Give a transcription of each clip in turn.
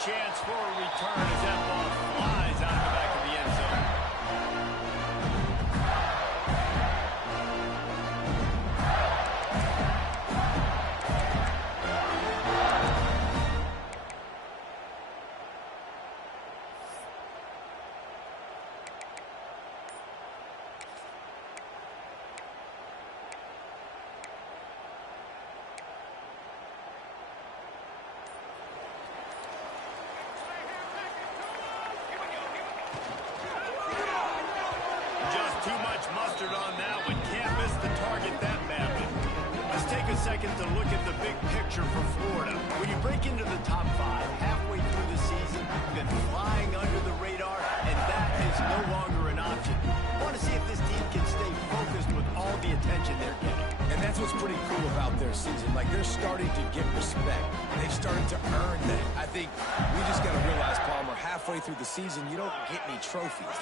chance for a return as that ball flies out of the back of the end zone. Too much mustard on that one. Can't miss the target that badly. Let's take a second to look at the big picture for Florida. When you break into the top 5 halfway through the season, you've been flying under the radar, and that is no longer an option. I want to see if this team can stay focused with all the attention they're getting. And that's what's pretty cool about their season. Like, they're starting to get respect. They've started to earn that. I think we just got to realize, Palmer, halfway through the season, you don't get any trophies.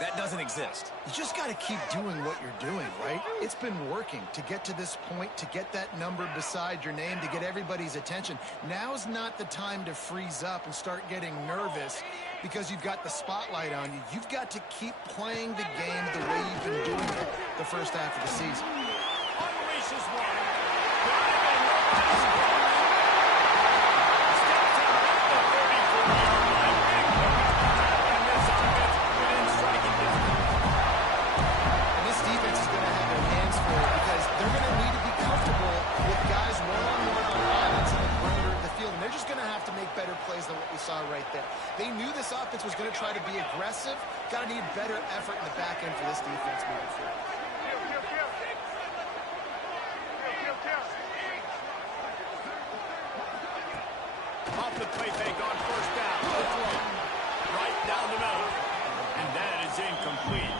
That doesn't exist. You just got to keep doing what you're doing, right? It's been working to get to this point, to get that number beside your name, to get everybody's attention. Now's not the time to freeze up and start getting nervous because you've got the spotlight on you. You've got to keep playing the game the way you've been doing it the first half of the season. Unleashes one. They're going to need to be comfortable with guys one-on-one on offense in the perimeter of the field, and they're just going to have to make better plays than what we saw right there. They knew this offense was going to try to be aggressive. Got to need better effort in the back end for this defense moving forward. Off the play fake on first down. The throw. Right down the middle. And that is incomplete.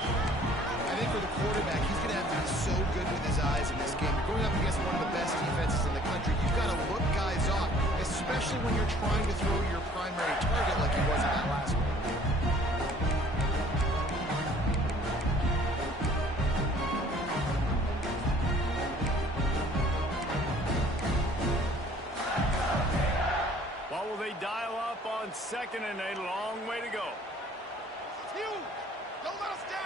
I think for the quarterback, he's going to have to be so good with his eyes in this game. You're going up against one of the best defenses in the country. You've got to look guys off, especially when you're trying to throw your primary target like he was in that last one. What will they dial up on 2nd and a long way to go? Don't let us down.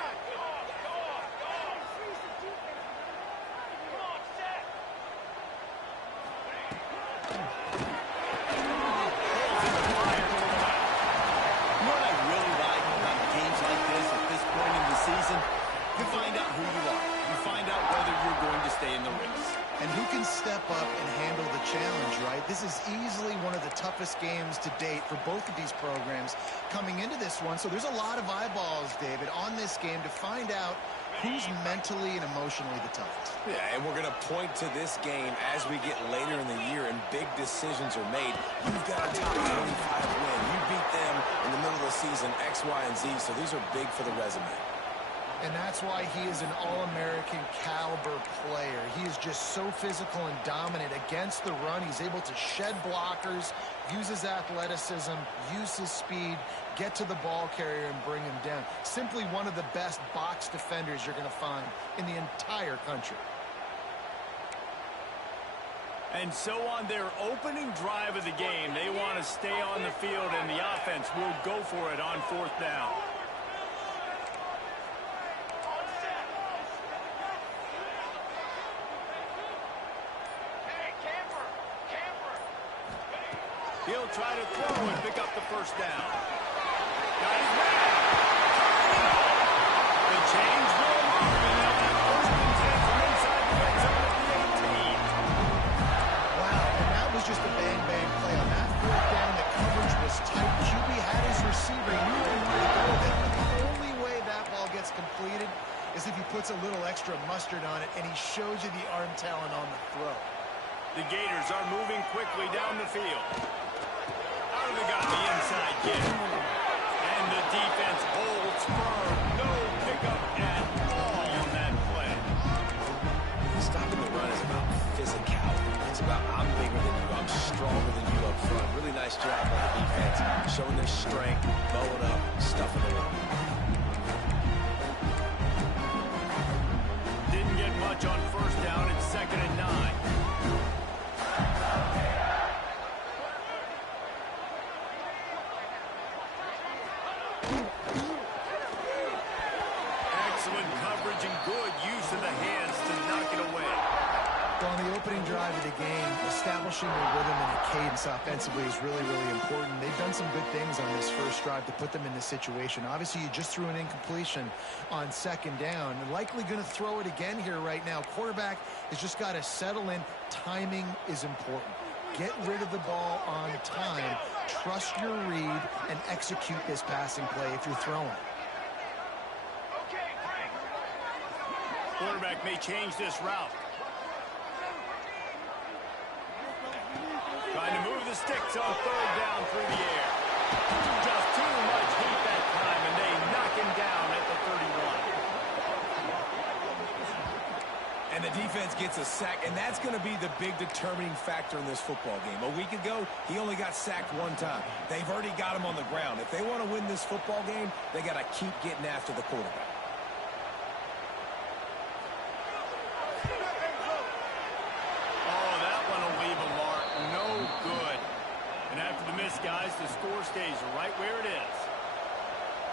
You find out who you are. You find out whether you're going to stay in the race. And who can step up and handle the challenge, right? This is easily one of the toughest games to date for both of these programs coming into this one. So there's a lot of eyeballs, David, on this game to find out who's mentally and emotionally the toughest. Yeah, and we're going to point to this game as we get later in the year and big decisions are made. You've got a top 25 win. You beat them in the middle of the season, X, Y, and Z. So these are big for the resume. And that's why he is an All-American caliber player. He is just so physical and dominant against the run. He's able to shed blockers, use his athleticism, use his speed, get to the ball carrier and bring him down. Simply one of the best box defenders you're going to find in the entire country. And so on their opening drive of the game, they want to stay on the field, and the offense will go for it on 4th down. He'll try to throw and pick up the first down. Got his man. The change will move, and now that first and 10 from inside the red zone at the 18. Wow, and that was just a bang-bang play. On that 4th down, the coverage was tight. QB had his receiver. He knew where to go with it. But the only way that ball gets completed is if he puts a little extra mustard on it, and he shows you the arm talent on the throw. The Gators are moving quickly down the field. They got the inside kick. And the defense holds firm. No pickup at all on that play. Stopping the run is about physicality. It's about I'm bigger than you, I'm stronger than you up front. Really nice job by the defense, showing their strength, bowing up, stuffing the run. Didn't get much on first down. It's 2nd and 9. establishing a rhythm and a cadence offensively is really, really important. They've done some good things on this first drive to put them in this situation. Obviously, you just threw an incompletion on second down. And likely going to throw it again here right now. Quarterback has just got to settle in. Timing is important. Get rid of the ball on time. Trust your read and execute this passing play if you're throwing. Quarterback may change this route. Trying to move the sticks on third down through the air. Just too much heat that time, and they knock him down at the 31. And the defense gets a sack, and that's going to be the big determining factor in this football game. A week ago, he only got sacked one time. They've already got him on the ground. If they want to win this football game, they got to keep getting after the quarterback. Guys, the score stays right where it is.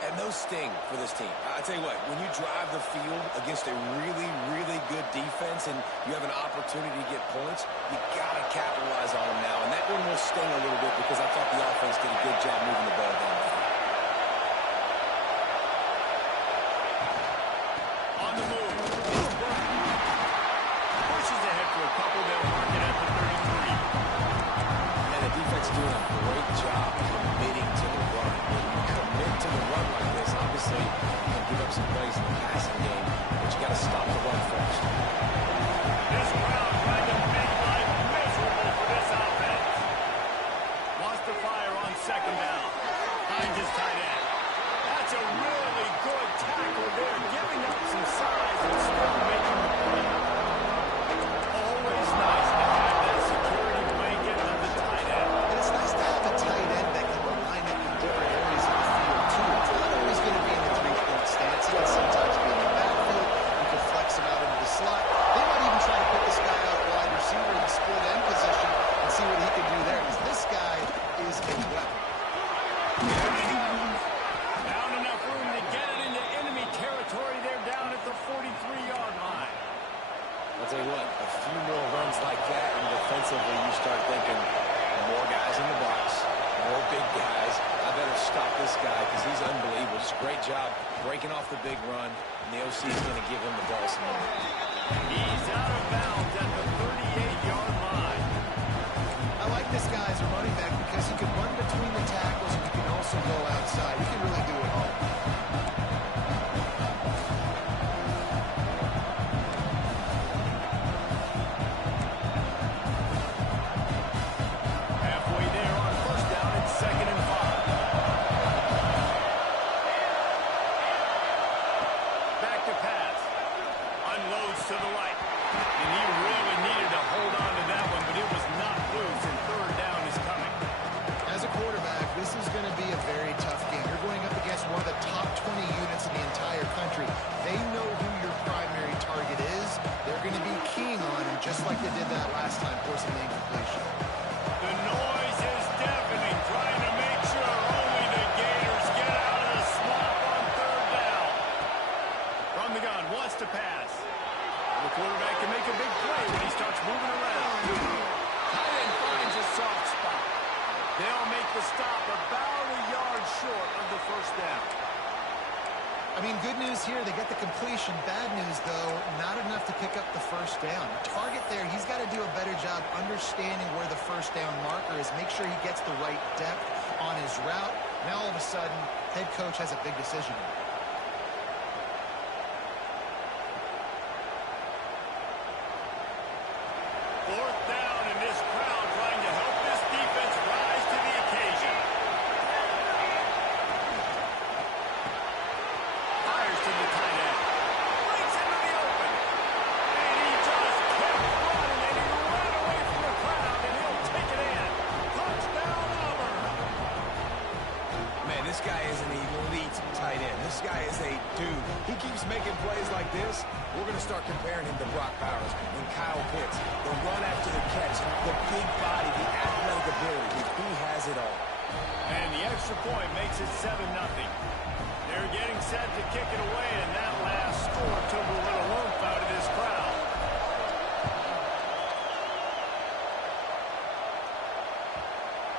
And those sting for this team. I tell you what, when you drive the field against a really, really good defense and you have an opportunity to get points, you got to capitalize on them now. And that one will sting a little bit because I thought the offense did a good job moving the ball down the field. On the move. Pushes ahead for a couple. They'll mark it at the 33. And the defense is doing a great job committing to the run. When you commit to the run like this, obviously you can give up some plays in the passing game, but you got to stop the run first. This crowd trying to make life miserable for this offense. Wants to fire on second down. Finds his tight end. That's a really good tackle there, giving up some size and still making the play. Always nice to have that security blanket of the tight end. And it's nice to have a tight end that can line up in different areas of the field, too. It's not always going to be in the three-point stance. He can sometimes be in the backfield. You can flex him out into the slot. They might even try to put this guy out wide receiver in the split end position and see what he can do there, because this guy is a weapon. Down enough room to get it into enemy territory. They're down at the 43-yard line. I'll tell you what, a few more runs like that, and defensively you start thinking more guys in the box, more big guys. I better stop this guy because he's unbelievable. Just a great job breaking off the big run, and the OC is going to give him the ball some more. He's out of bounds at the 38-yard line. I like this guy as a running back because he can run between the tackles and he can also go outside. He can really do it all. Halfway there on first down, it's 2nd and 5. Back to pass. Unloads to the right. And he really needed to hold on to that one, but it was not loose, and third down is coming. As a quarterback, this is going to be a very tough game. You're going up against one of the top 20 units in the entire country. They know who your primary target is. They're going to be keying on him, just like they did that last time, forcing the incompletion. The noise is deafening, trying to make sure only the Gators get out of the slump on third down. From the gun, wants to pass. The quarterback can make a big play when he starts moving around. Tight end finds a soft spot. They'll make the stop about a yard short of the first down. I mean, good news here, they get the completion. Bad news, though, not enough to pick up the first down. Target there, he's got to do a better job understanding where the first down marker is, make sure he gets the right depth on his route. Now, all of a sudden, head coach has a big decision. Fourth down, and this crowd trying to help this defense rise to the occasion. Fires to the tight end. Breaks into the open. And he just kept running, and he ran away from the crowd, and he'll take it in. Touchdown, Auburn. Man, this guy is an elite tight end. This guy is a dude. He keeps making plays like this. We're going to start comparing him to Brock Bowers and Kyle Pitts. The run after the catch, the big body, the athletic ability. He has it all. And the extra point makes it 7-0. They're getting set to kick it away, and that last score took a little oomph out of this crowd.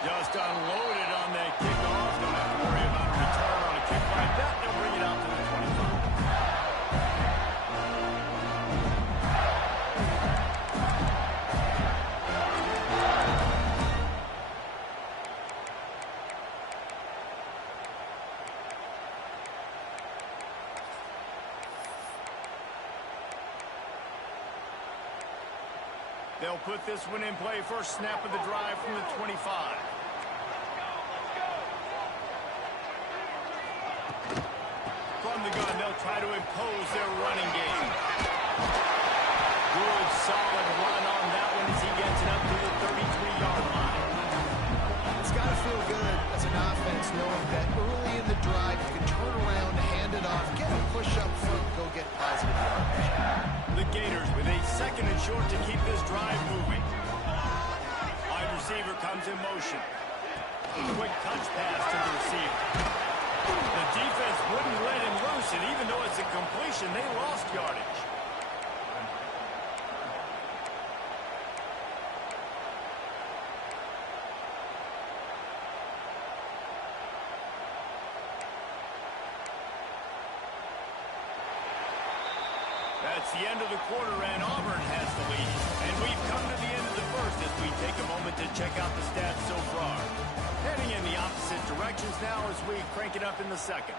Just unloaded on that kickoff. Don't have to worry about a return on a kick like that. They'll bring it out to the 25. They'll put this one in play. First snap of the drive from the 25. From the gun, they'll try to impose their running game. Good, solid run on that one as he gets it up to the 33-yard line. It's got to feel good as an offense knowing that early in the drive you can turn around, hand it off, get a push up front, go get positive yardage. The Gators with a second and short to keep this drive moving. Wide receiver comes in motion. Quick touch pass to the receiver. The defense wouldn't let him loose, and even though it's a completion, they lost yardage. That's the end of the quarter, and Auburn has the lead. And we've come to the end of the first as we take a moment to check out the stats so far. Heading in the opposite directions now as we crank it up in the second.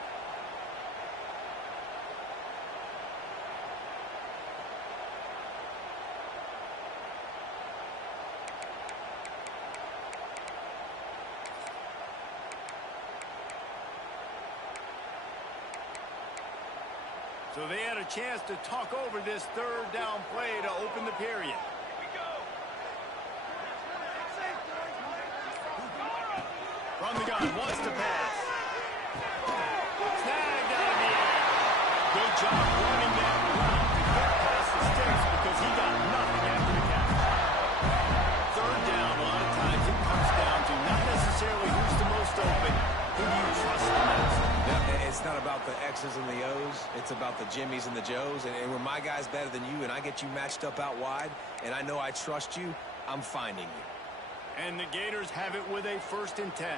So they had a chance to talk over this third down play to open the period. From the gun, wants to pass. Snagged out of the air. Good job running that route to get past the sticks because he got nothing after the catch. Third down, a lot of times it comes down to not necessarily who's the most open, who do you trust the most. It's not about the X's and the O's. It's about the Jimmies and the Joes. And when my guy's better than you and I get you matched up out wide and I know I trust you, I'm finding you. And the Gators have it with a 1st and 10.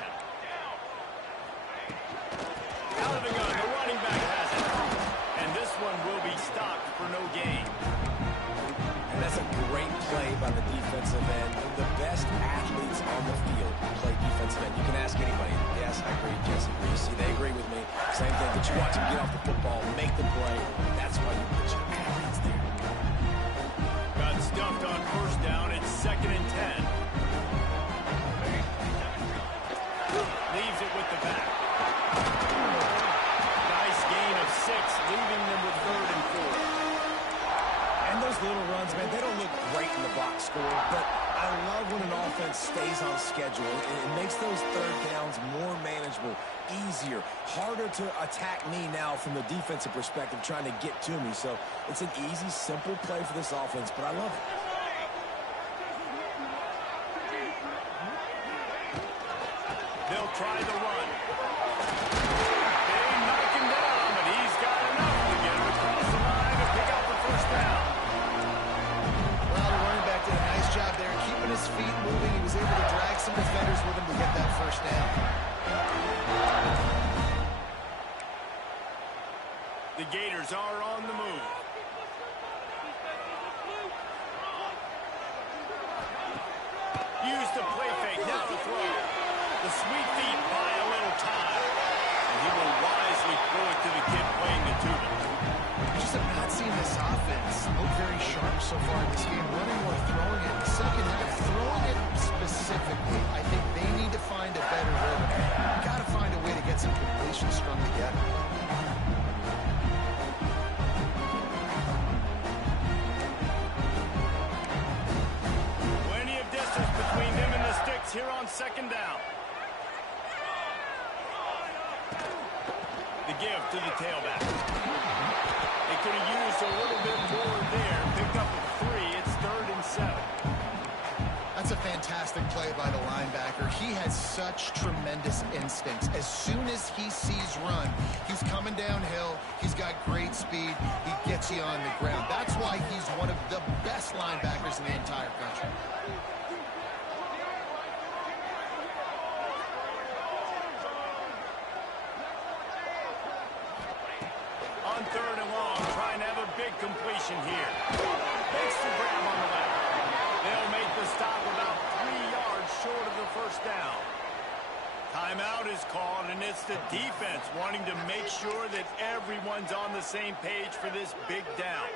Out of the gun, the running back has it. And this one will be stopped for no gain. And that's a great play by the defensive end. The best athletes on the field play defensive end. You can ask anybody. Yes, I agree, Jesse Reese. They agree with me. Same thing. But you watch them get off the football, make the play. That's why you put your athletes there. Got stuffed on first down. It's 2nd and 10. Leaves it with the back. Nice gain of 6, leaving them with 3rd and 4. And those little runs, man, they don't look great in the box score, but I love when an offense stays on schedule. It makes those third downs more manageable, easier, harder to attack me now from the defensive perspective, trying to get to me. So it's an easy, simple play for this offense, but I love it. They'll try the run. They knock him down, but he's got enough to get him across the line to pick up the 1st down. Well, the running back did a nice job there, keeping his feet moving. He was able to drag some defenders with him to get that 1st down. The Gators are on the move. Use the play fake, now to throw. The sweet feet buy a little time. And he will wisely throw it to the kid playing the tuba. I just have not seen this offense look very sharp so far in this game. Running or throwing it. Second half, throwing it specifically. I think they need to find a better rhythm. Got to find a way to get some completions strung together. Plenty of distance between them and the sticks here on 2nd down. The give to the tailback. They could have used a little bit more there. Picked up a 3. It's 3rd and 7. That's a fantastic play by the linebacker. He has such tremendous instincts. As soon as he sees run, he's coming downhill. He's got great speed. He gets you on the ground. That's why he's one of the best linebackers in the entire country. first down. Timeout is called, and it's the defense wanting to make sure that everyone's on the same page for this big down.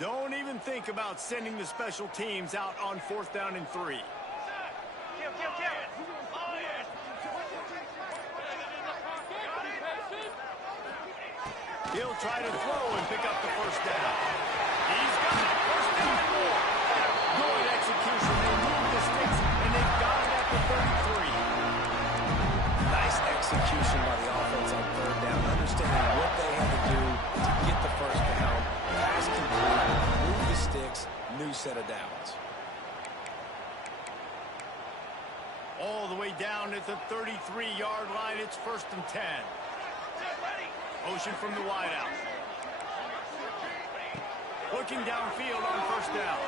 Don't even think about sending the special teams out on 4th down and 3. He'll try to throw and pick up the first down. He's got it. First down and more. Good execution. They move the sticks, and they've got it at the 33. Nice execution by the offense on 3rd down, understanding what they had to do to get the first down. Pass complete, move the sticks, new set of downs. All the way down at the 33-yard line. It's 1st and 10. Motion from the wideout. Looking downfield on 1st down.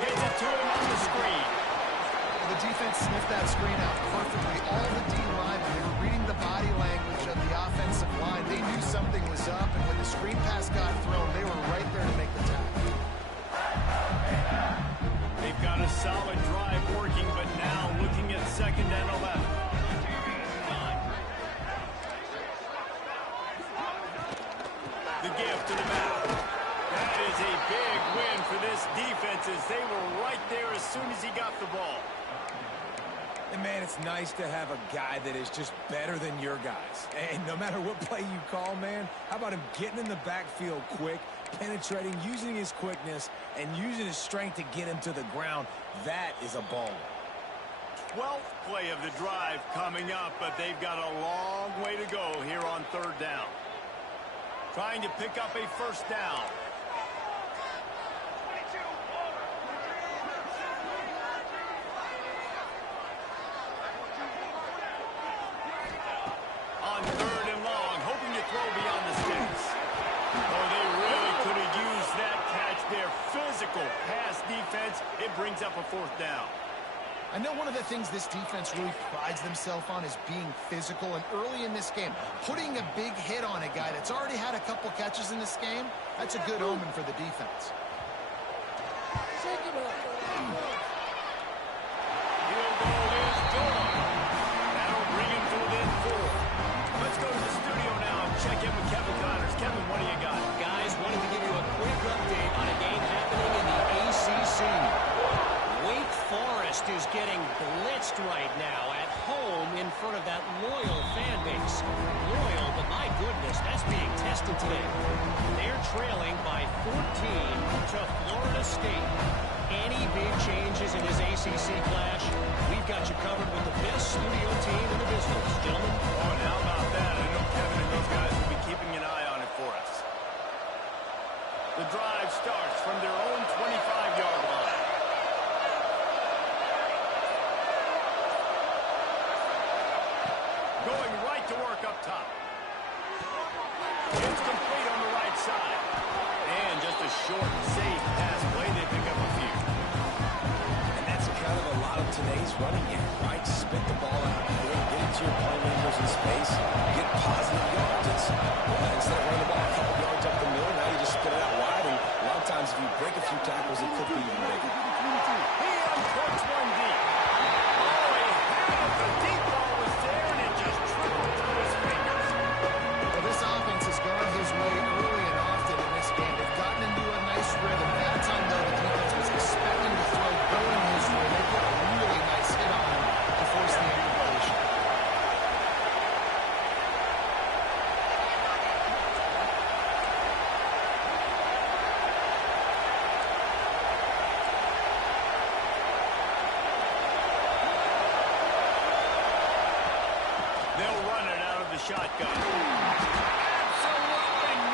Gets it to him on the screen. The defense sniffed that screen out perfectly. All the D linemen, they were reading the body language of the offensive line. They knew something was up, and when the screen pass got thrown, they were right there to make the tackle. They've got a solid drive working, but now looking at 2nd and 11. The give to the back. That is a big win for this defense as they were right there as soon as he got the ball. And, man, it's nice to have a guy that is just better than your guys. And no matter what play you call, man, how about him getting in the backfield quick, penetrating, using his quickness, and using his strength to get him to the ground? That is a ball. 12th play of the drive coming up, but they've got a long way to go here on 3rd down. Trying to pick up a first down. On 3rd and long, hoping to throw beyond the sticks. Oh, they really could have used that catch there. Physical pass defense. It brings up a 4th down. I know one of the things this defense really prides themselves on is being physical, and early in this game, putting a big hit on a guy that's already had a couple catches in this game, that's a good omen for the defense. Field goal is good. That'll bring him to within 4. Let's go to the studio now and check in with Kevin Connors. Kevin, what do you got? Guys, wanted to give you a quick update on a game happening in the ACC. Wake Forest is getting blitzed right now at home in front of that loyal fan base. Loyal, but my goodness, that's being tested today. They're trailing by 14 to Florida State. Any big changes in this ACC clash, we've got you covered with the best studio team in the business, gentlemen. Oh, and how about that? I know Kevin and those guys will be keeping an eye on it for us. The drive starts from their own 25-yard line. Going right to work up top. It's complete on the right side. And just a short, safe pass play. They pick up a few. And that's kind of a lot of today's running game, right? Spit the ball out, get it to your playmakers in space, get positive yards. Instead of running the ball a couple yards up the middle, now you just spit it out wide. And a lot of times if you break a few tackles, it could be even bigger. He uncorks one deep. Oh, he had it. The deep ball was there, and it just trickled through his fingers. Well, this offense has gone his way early and often in this game. They've gotten into a nice rhythm. That time, though, the defense was expecting to throw going his way. They put a really nice hit on him to force the incompletion. They'll run it out of the shotgun. Absolutely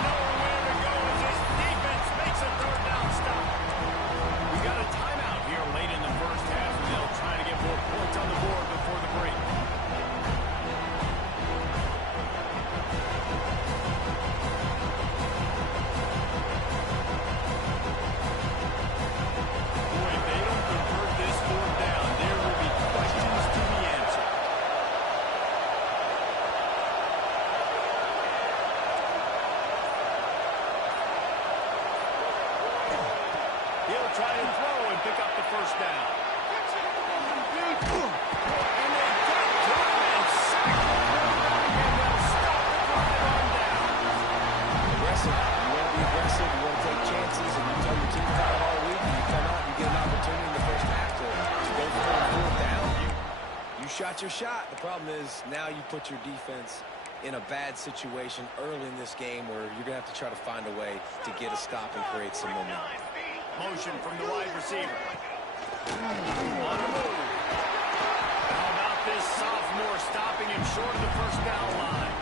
nowhere to go as this defense makes a 3rd down stop. We got a timeout here late in the first half, and they'll try to get more points on the board before the break. He'll try to throw and pick up the first down. And they get to him and sack the quarterback, and they'll stop the drive on down. Aggressive. You want to be aggressive. You want to take chances. And you tell your team time all week, and you come out and you get an opportunity in the first half to go for a fourth down. You shot your shot. The problem is now you put your defense in a bad situation early in this game where you're going to have to try to find a way to get a stop and create some momentum. Motion from the wide receiver. On a move. How about this sophomore stopping him short of the first down line?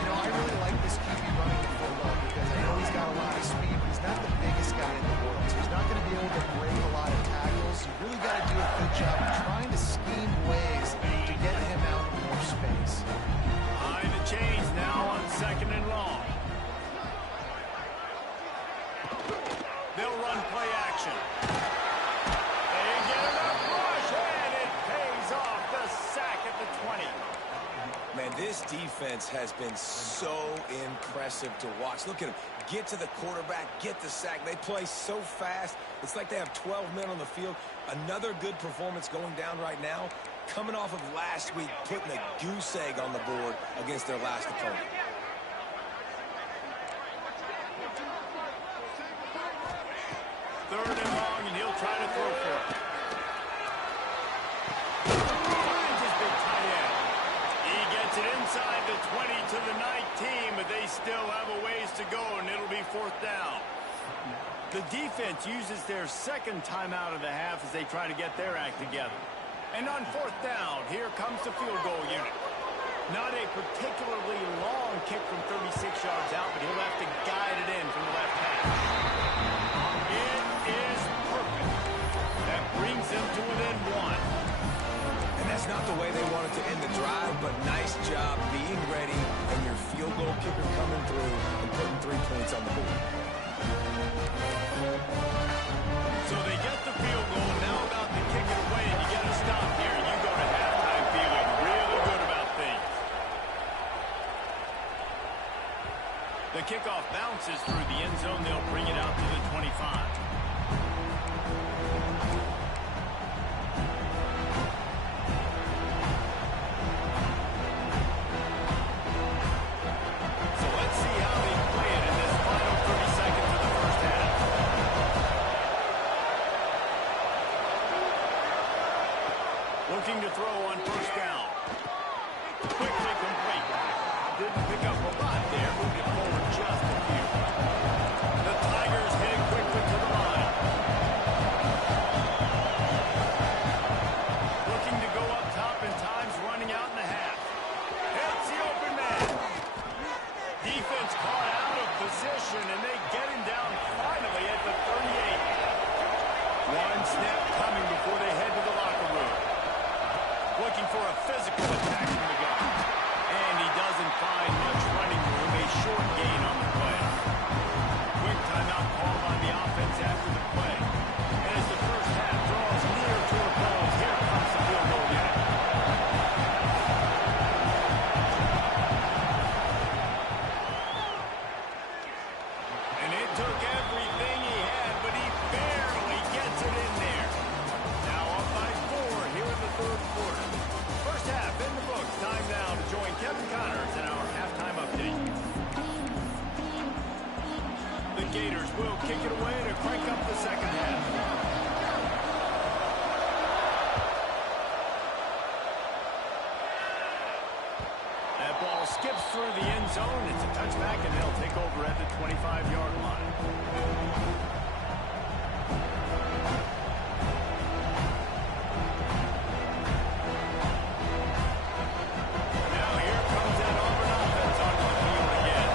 You know, I really like this QB running the football because I know he's got a lot of speed, but he's not the biggest guy in the world. So he's not going to be able to break a lot of tackles. You really got to do a good job of trying to scheme ways to get him out in more space. Behind the chains now on 2nd and long. They'll run play action. They get enough rush, and it pays off the sack at the 20. Man, this defense has been so impressive to watch. Look at them. Get to the quarterback, get the sack. They play so fast. It's like they have 12 men on the field. Another good performance going down right now. Coming off of last week, putting a goose egg on the board against their last opponent. Third and long, and he'll try to throw for it. Finds his big tight end. He gets it inside the 20 to the 19, but they still have a ways to go, and it'll be 4th down. The defense uses their second timeout of the half as they try to get their act together. And on 4th down, here comes the field goal unit. Not a particularly long kick from 36 yards out, but he'll have to guide it in from the left half. It is perfect. That brings them to within 1. And that's not the way they wanted to end the drive, but nice job being ready and your field goal kicker coming through and putting 3 points on the board. So they get the field goal, now about to kick it away, and you get a stop here, and you go to halftime feeling really good about things. The kickoff bounces through the end zone. They'll bring it out to the 25. So let's see how they play it in this final 30 seconds of the first half. Looking to throw on 1st down. Quickly complete. Didn't pick up a lot there. Moved it forward just a few. The Tigers heading quickly to the line. Looking to go up top in times, running out in the half. Hits the open man. Defense caught out of position, and they get him down finally at the 38. One snap coming before they head to the locker room. Looking for a physical attack from the guard. And he doesn't find much running room. A short gain on the play. Quick timeout called on the offense after the play. And as the first half draws near to a close, here comes the field goal unit. And it took everything he had, but he barely gets it in there. Now up by 4 here in the 3rd quarter. First half in the books. Time now to join Kevin Connors in our halftime update. The Gators will kick it away to crank up the second half. That ball skips through the end zone. It's a touchback, and they'll take over at the 25-yard line. Now here comes that Auburn offense onto the field again.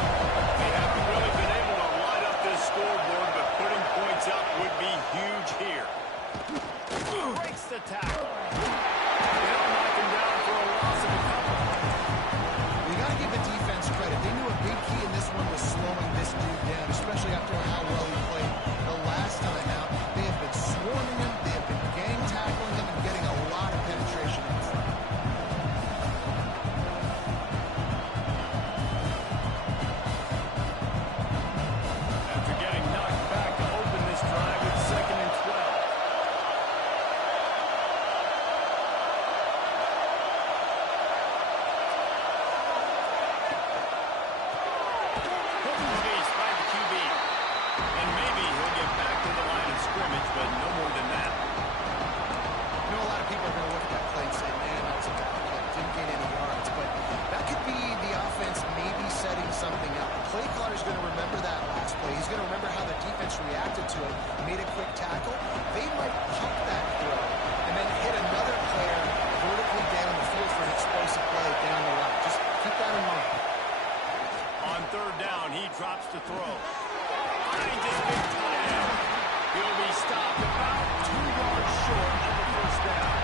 They haven't really been able to light up this scoreboard, but putting points up would be huge here. Breaks the tackle. They'll knock him down for a loss of a couple. You got to give the defense credit. They knew a big key in this one was slowing this dude down, especially after are going to look at that play and say, man, that was a bad play. Didn't gain any yards. But that could be the offense maybe setting something up. The play caller is going to remember that last play. He's going to remember how the defense reacted to it, made a quick tackle. They might pump that throw and then hit another player vertically down the field for an explosive play down the line. Just keep that in mind. On third down, he drops to throw. Finds his big tight end. He'll be stopped about 2 yards short of the first down.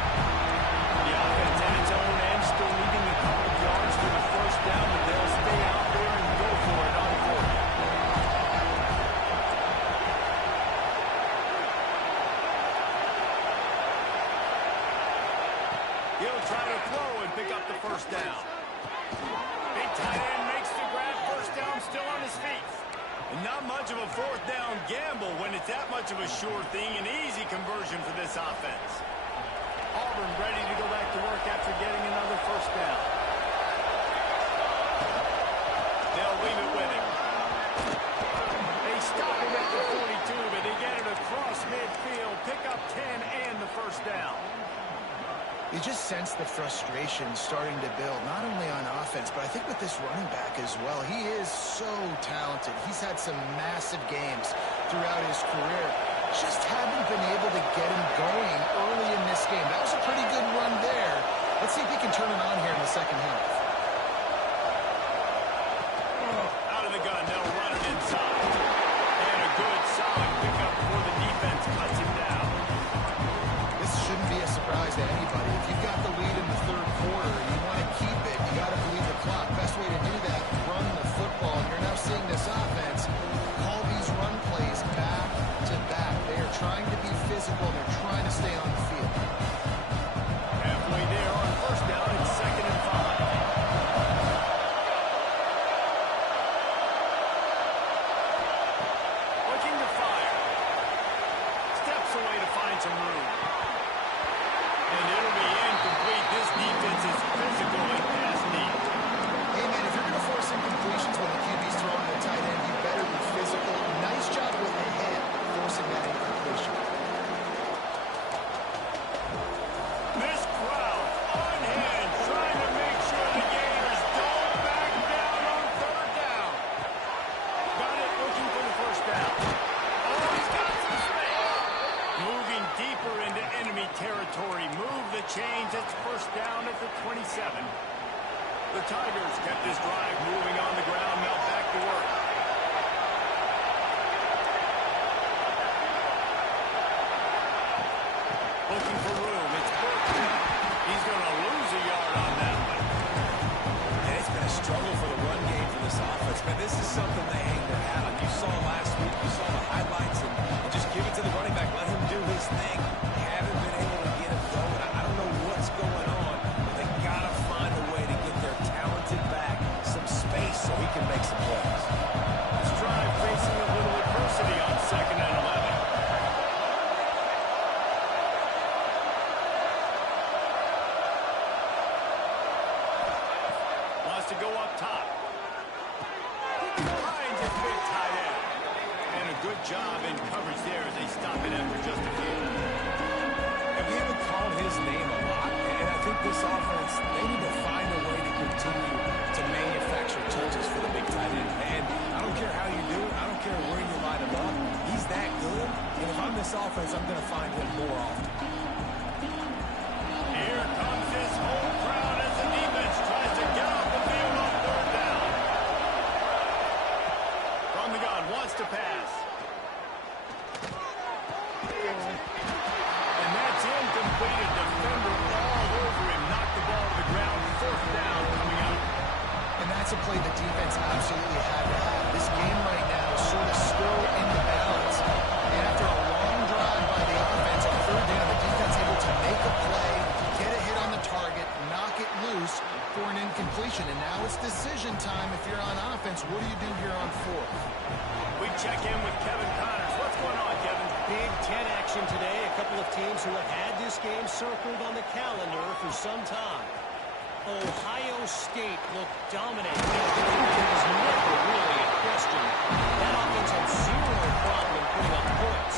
The offense at its own end, still leaving a couple of yards to the first down, but they'll stay out there and go for it on fourth. He'll try to throw and pick up the first down. Big tight end makes the grab, first down, still on his feet. And not much of a fourth down gamble when it's that much of a sure thing, an easy conversion for this offense. Auburn ready to go back to work after getting another first down. They'll leave it with him. They stop him at the 42, but they get it across midfield, pick up 10 and the first down. You just sense the frustration starting to build, not only on offense, but I think with this running back as well. He is so talented. He's had some massive games throughout his career. Just haven't been able to get him going early in this game. That was a pretty good run there. Let's see if he can turn it on here in the second half. Out of the gun, they'll run it inside. And a good, solid pickup before the defense cuts him down. This shouldn't be a surprise to anybody. If you've got the lead in the third quarter and you want to keep it, you got to bleed the clock. Best way to do that, run the football. And you're now seeing this offense call these run plays back to back. They are trying to be physical. They're trying to stay on the field. Halfway there on first down, it's 2nd and 5. Looking to fire. Steps away to find some room. And it'll be incomplete. This defense is physical and pass deep. Hey, man, if you're going to force incompletions when the QB's throwing the tight end, you better be physical. Nice job with the hit, forcing that incompletion. This crowd on hand, trying to make sure the Gators don't back down on third down. Got it, looking for the first down. Oh, he's got some space. Moving deeper into enemy territory. Move the chains. It's first down at the 27. The Tigers kept this drive moving on the ground. Now back to work. Looking for room. It's Burke. He's going to lose a yard on that one. And it's been a struggle for the run game for this offense. Man, this is something they hang their hat on. You saw last week, you saw the highlights, and just give it to the running back. Let him do his thing. Haven't been able to get him going. I don't know what's going on, but they got to find a way to get their talented back some space so he can make some plays. This drive facing a little adversity on 2nd and 11. Wants to go up top. Finds his big tight end. And a good job in coverage there as they stop it after just a few. And we haven't called his name a lot, and I think this offense, they need to find a way to continue to manufacture touches for the big tight end. And I don't care how you do it. I don't care where you line him up. He's that good, and if I'm this offense, I'm going to find him more often. Here comes this whole crowd as the defense tries to get off the field on third down. From the gun, wants to pass. And that's incomplete. A defender all over him. Knocked the ball to the ground. Fourth down coming up. And that's a play the defense absolutely had to have. This game right now is sort of still in the balance. And after a long drive by the offense on third down, the defense able to make a play, get a hit on the target, knock it loose for an incompletion. And now it's decision time if you're on offense. What do you do here on fourth? We check in with Kevin Connors. What's going on, Kevin? Big Ten action today. A couple of teams who have had this game circled on the calendar for some time. Ohio State looked dominant. It was never really a question. That offense had zero problem putting up points.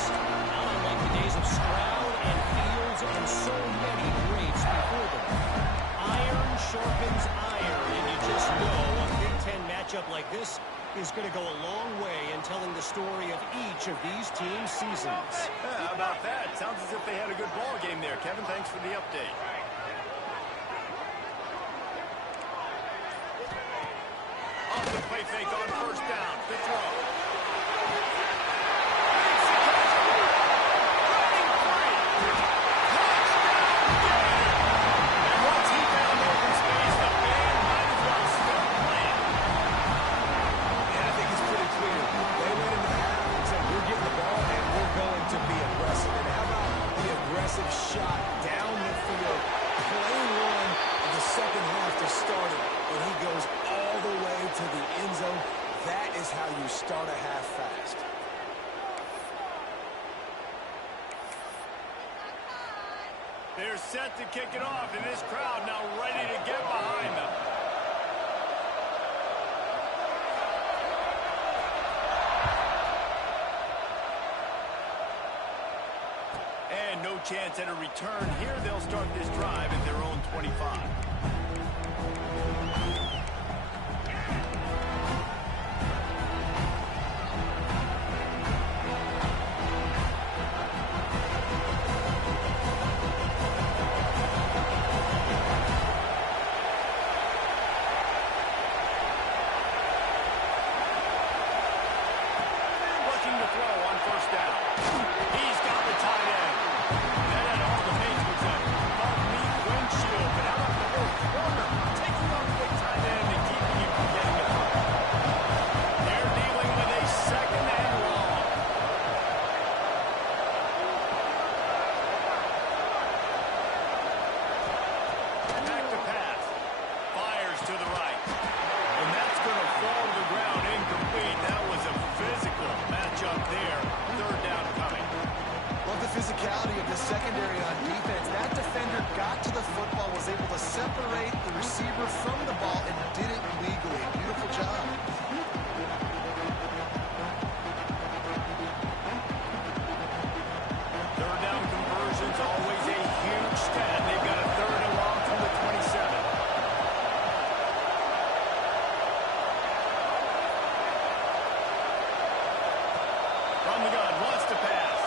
Not unlike the days of Stroud and Fields and so many great each of these teams' seasons. How about that? Sounds as if they had a good ball game there, Kevin. Thanks for the update. Off the play fake on first down. To throw. Shot down the field, play one of the second half to start it, and he goes all the way to the end zone. That is how you start a half fast. They're set to kick it off, and this crowd now ready to get behind them. And no chance at a return here. They'll start this drive at their own 25. Looking to throw on first down. He's got the tight end. That had all the maintenance up. Above-knee windshield, but out of the whole corner. Taking on the tight end and keeping him from getting it through. They're dealing with a second and long. Back to pass. Fires to the right. And that's going to fall to the ground incomplete. That was a physical matchup there. Third down coming. Love the physicality of the secondary on defense. That defender got to the football, was able to separate the receiver from the ball, and did it legally. Beautiful job. Third down conversions, always a huge stat. They've got a third and long from the 27. From the gun, wants to pass.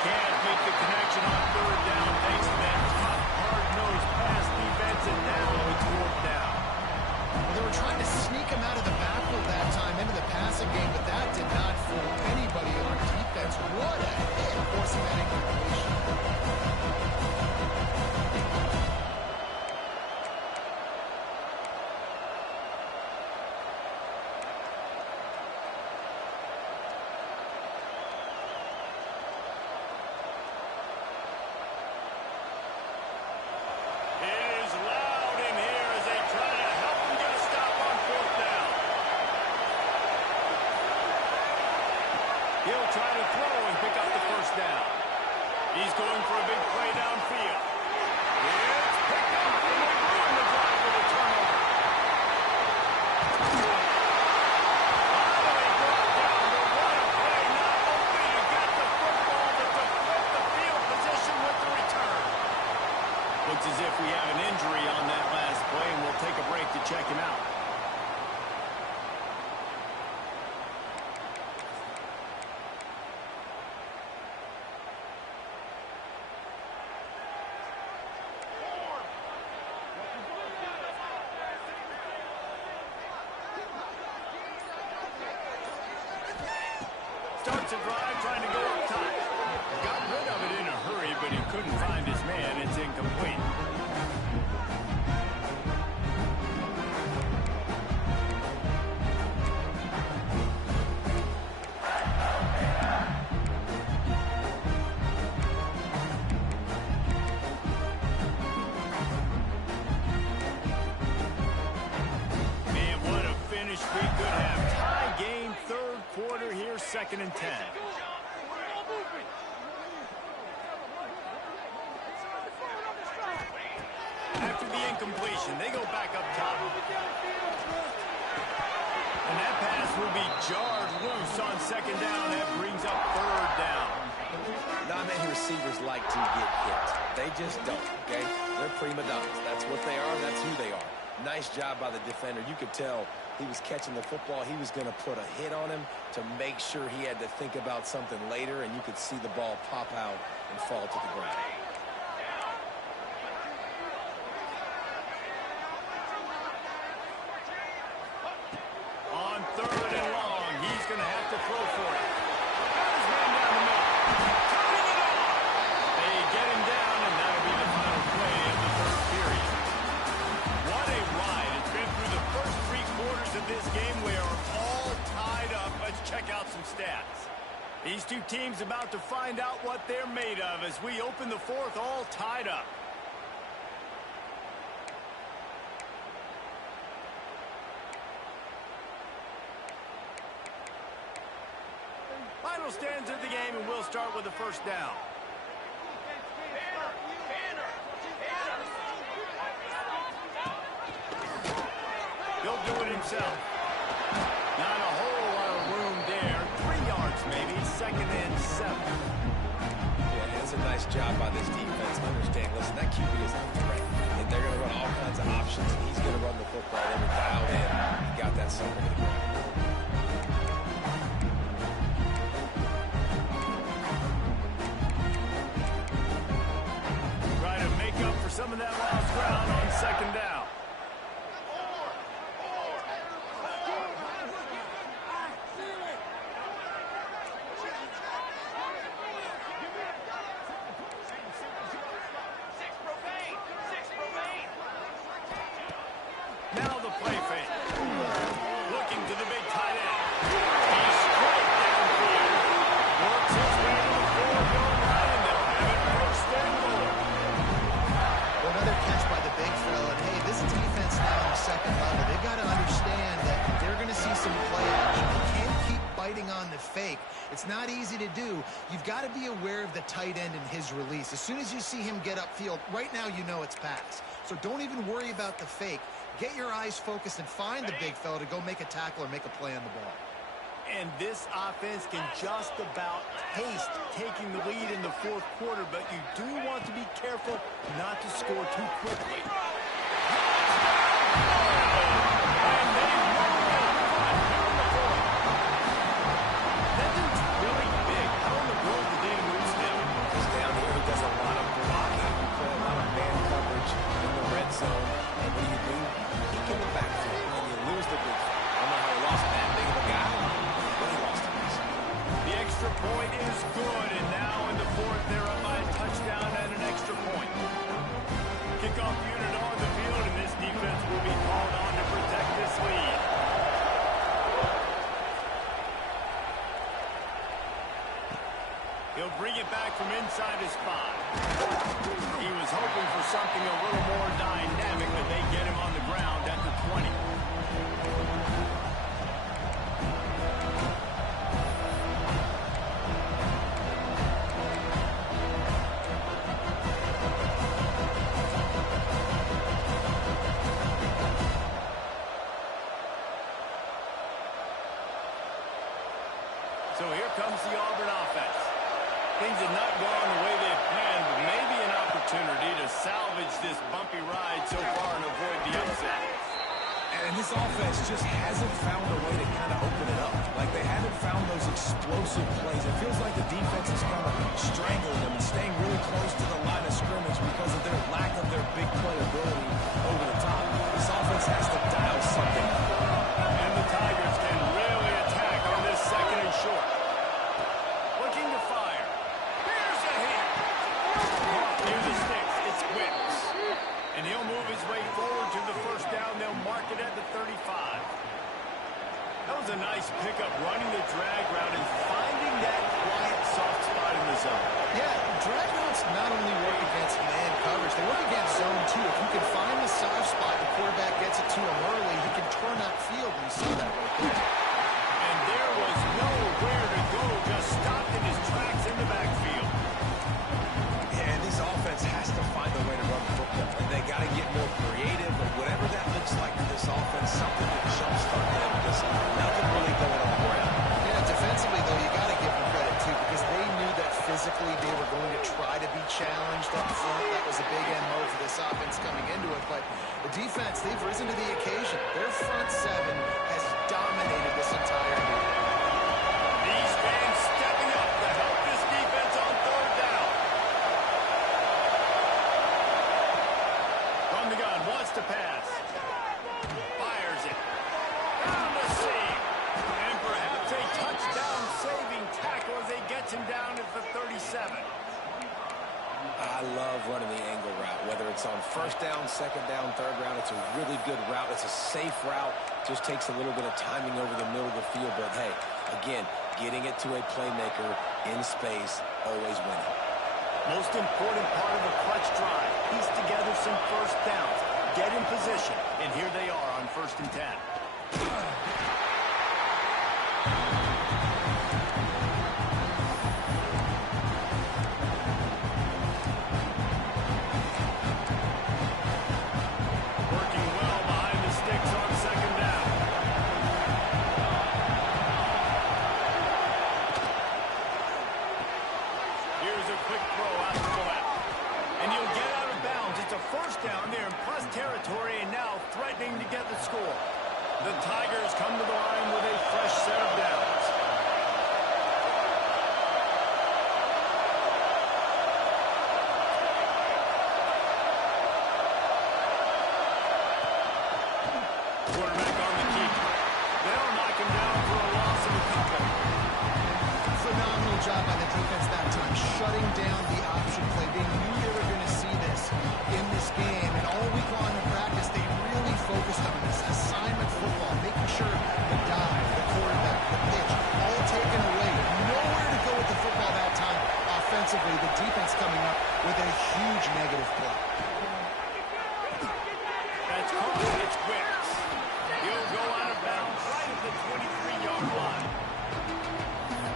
Can't make the connection on third down thanks to that tough, hard-nosed pass defense, and now it's fourth down. Well, they were trying to sneak him out of the backfield that time into the passing game, but that did not fool anybody on defense. What a hit, forcing that incompletion. It is loud in here as they try to help him get a stop on fourth down. He'll try to throw and pick up the first down. He's going for a big play downfield. It's picked up and they ruin the drive with a turnover. Finally brought down, but what a play. Not only to get the football, but to flip the field position with the return. Looks as if we have an injury on that last play, and we'll take a break to check him out. Starts a drive trying to go up top. Got rid of it in a hurry, but he couldn't find his man. It's incomplete. Man, what a finish we could have. Tie game, third quarter here, 2nd and 10. After the incompletion, they go back up top. And that pass will be jarred loose on 2nd down. That brings up 3rd down. Not many receivers like to get hit. They just don't, okay? They're prima donnas. That's what they are. That's who they are. Nice job by the defender. You could tell he was catching the football. He was going to put a hit on him to make sure he had to think about something later, and you could see the ball pop out and fall to the ground. On 3rd and long, he's going to have to throw for it. Got his man down the middle. Turning it on. They get him down, and that'll be the final play of the 3rd period. What a ride. It's been through the first 3 quarters of this game. We are all tied up. Let's check out some stats. These two teams about to find out what they're made of as we open the 4th all tied up. Final stands of the game, and we'll start with the 1st down. He'll do it himself. Not a whole lot of room there. 3 yards maybe. 2nd and 7. Yeah, it's a nice job by this defense. Understand, listen, that QB is a threat. And they're going to run all kinds of options, and he's going to run the football. They were dialed in. He got that sucker to the ground. Some of that lost ground on 2nd down. Now the play fake. Looking to the big tight end. He's straight downfield. Works his way to the 4-yard line, and they'll have it 1st and goal. Another catch by the big fella. And, hey, this defense now on the 2nd level, they've got to understand that they're going to see some play action. They can't keep biting on the fake. It's not easy to do. You've got to be aware of the tight end and his release. As soon as you see him get upfield, right now you know it's pass. So don't even worry about the fake. Get your eyes focused and find the big fella to go make a tackle or make a play on the ball. And this offense can just about taste taking the lead in the 4th quarter, but you do want to be careful not to score too quickly. And they move it front here in the 4th. That dude's really big. How in the world did they lose him? He's down here. He does a lot of blocking. He play a lot of man coverage in the red zone. And when you do, he can the backfield. And you lose the big fella. I don't know how he lost that big of a guy. The extra point is good, and now in the 4th, they're up by a touchdown and an extra point. Kickoff unit on the field, and this defense will be called on to protect this lead. He'll bring it back from inside his 5. He was hoping for something a little more dynamic, but they get him on the ground at the 20. So here comes the Auburn offense. Things have not gone the way they've planned, but maybe an opportunity to salvage this bumpy ride so far and avoid the upset. And this offense just hasn't found a way to kind of open it up. Like, they haven't found those explosive plays. It feels like the defense is kind of strangling them and staying really close to the line of scrimmage because of their lack of their big play ability over the top. This offense has to dial something up. And the Tigers can really attack on this 2nd and short. Looking to fire. Here's a hit. Near the sticks, it's Wicks. And he'll move his way forward to the 1st down. They'll mark it at the 35. That was a nice pickup, running the drag route and finding that quiet, soft spot in the zone. Yeah, drag routes not only work against man coverage, they work against zone too. If you can find the soft spot, the quarterback gets it to him challenged up front. That was a big MO for this offense coming into it. But the defense, they've risen to the occasion. Their front seven has dominated this entire game. These fans stepping up to help this defense on third down. From the gun, wants to pass. Fires it. Down the seam. And perhaps a touchdown-saving tackle as they get him down at the 37. I love running the angle route, whether it's on first down, second down, third round. It's a really good route. It's a safe route. Just takes a little bit of timing over the middle of the field. But, hey, again, getting it to a playmaker in space, always winning. Most important part of a clutch drive. Piece together some first downs. Get in position. And here they are on 1st and 10. Territory and now threatening to get the score. The Tigers come to the line with a fresh set of downs. Quarterback on the keep. They'll knock him down for a loss of a couple. Phenomenal job by the defense that time, shutting down the option play. They knew they were going to see this in this game, and all week long in practice, they really focused on this assignment football, making sure the dive, the quarterback, the pitch, all taken away. Nowhere to go with the football that time. Offensively, the defense coming up with a huge negative play. That's caught. It's Wicks. He'll go out of bounds right at the 23-yard line.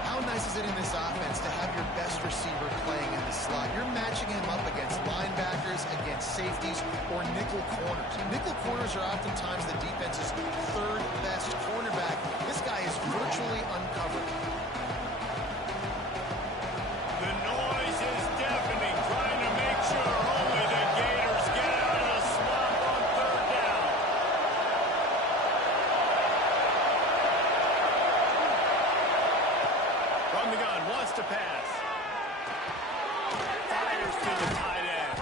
How nice is it in this offense to have your best receiver playing in the slot? You're matching him up against linebackers, against safeties, or nickel corners. Nickel corners are oftentimes the defense's third best cornerback. This guy is virtually uncovered. The noise is deafening, trying to make sure only the Gators get out of the swamp on third down. From the gun, wants to pass. Fires to the tight end.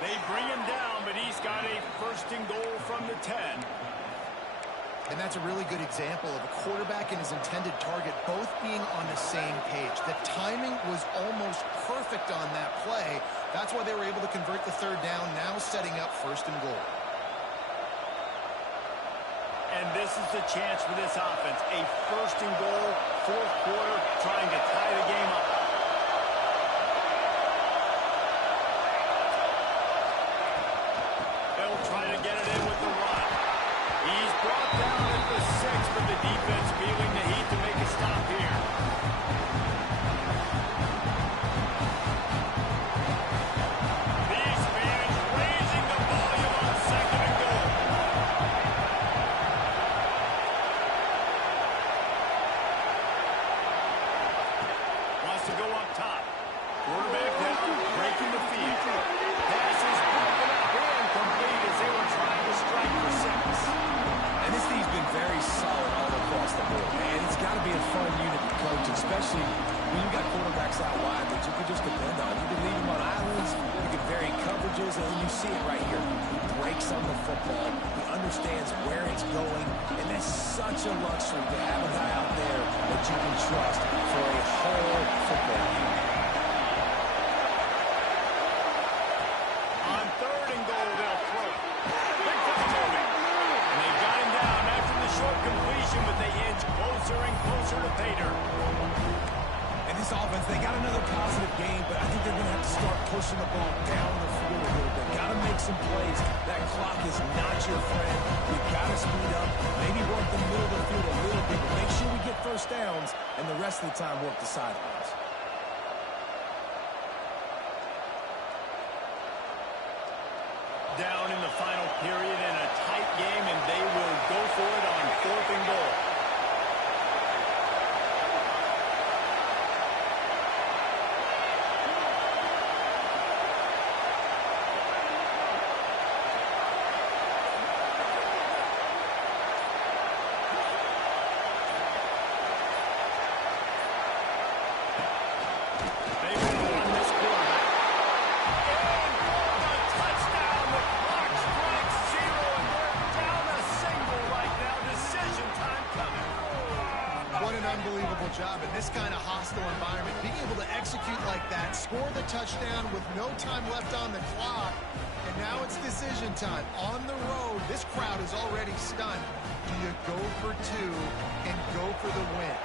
They bring him down, but he's got a 1st and goal from the 10. And that's a really good example of a quarterback and his intended target both being on the same page. The timing was almost perfect on that play. That's why they were able to convert the third down, now setting up 1st and goal. And this is the chance for this offense. A 1st and goal, 4th quarter, trying to tie the game up. They'll try to get it in with the run. He's brought down at the 6, but the defense feeling the heat to make a stop here. These fans raising the volume on 2nd and goal. Wants to go up top. Quarterback down, breaking the field. Pass is broken up and complete as they were trying to strike for 6. And this team's been very solid all across the board. And it's got to be a fun unit to coach, especially when you've got quarterbacks out wide that you can just depend on. You can leave them on islands, you can vary coverages, and you see it right here. He breaks on the football. He understands where it's going, and that's such a luxury to have a guy out there that you can trust for a whole football game. On 3rd and goal, they'll throw it. Big time moving. And they got him down after the short completion, but they inch closer and closer to pay dirt. And this offense, they got another positive game, but I think they're going to have to start pushing the ball down the field a little bit. Got to make some plays. That clock is not your friend. We've got to speed up, maybe work the middle of the field a little bit, but make sure we get first downs, and the rest of the time work the sidelines. Down in the final period in a tight game, and they will go for it on 4th and goal. score the touchdown with no time left on the clock. And now it's decision time. On the road, this crowd is already stunned. Do you go for two and go for the win?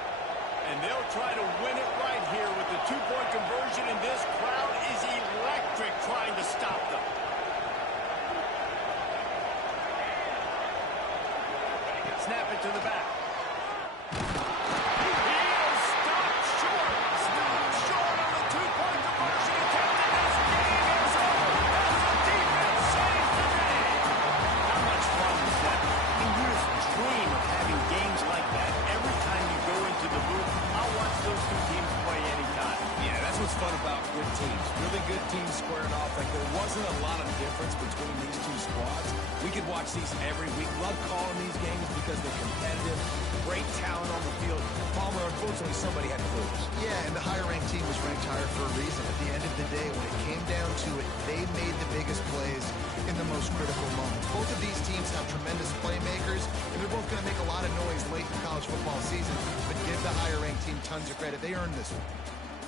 And they'll try to win it right here with the two-point conversion, and this crowd is electric trying to stop them. Snap it to the back. He is stopped short. Stopped short on the two-point conversion attempt, and this game is over as the defense saves the day. How much fun is that? And you just dream of having games like that every time you go into the booth. I'll watch those two teams play anytime. Yeah, that's what's fun about good teams. Really good teams squaring off. Like, there wasn't a lot of difference between these two squads. We could watch these every week. Love calling these games because they're competitive. Great talent on the field. Palmer, unfortunately, somebody had to lose. Yeah, and the higher-ranked team was ranked higher for a reason. At the end of the day, when it came down to it, they made the biggest plays in the most critical moments. Both of these teams have tremendous playmakers, and they're both going to make a lot of noise late in the college football season. But give the higher-ranked team tons of credit. They earned this one.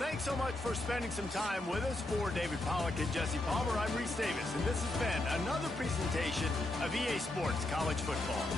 Thanks so much for spending some time with us. For David Pollack and Jesse Palmer, I'm Reese Davis, and this has been another presentation of EA Sports College Football.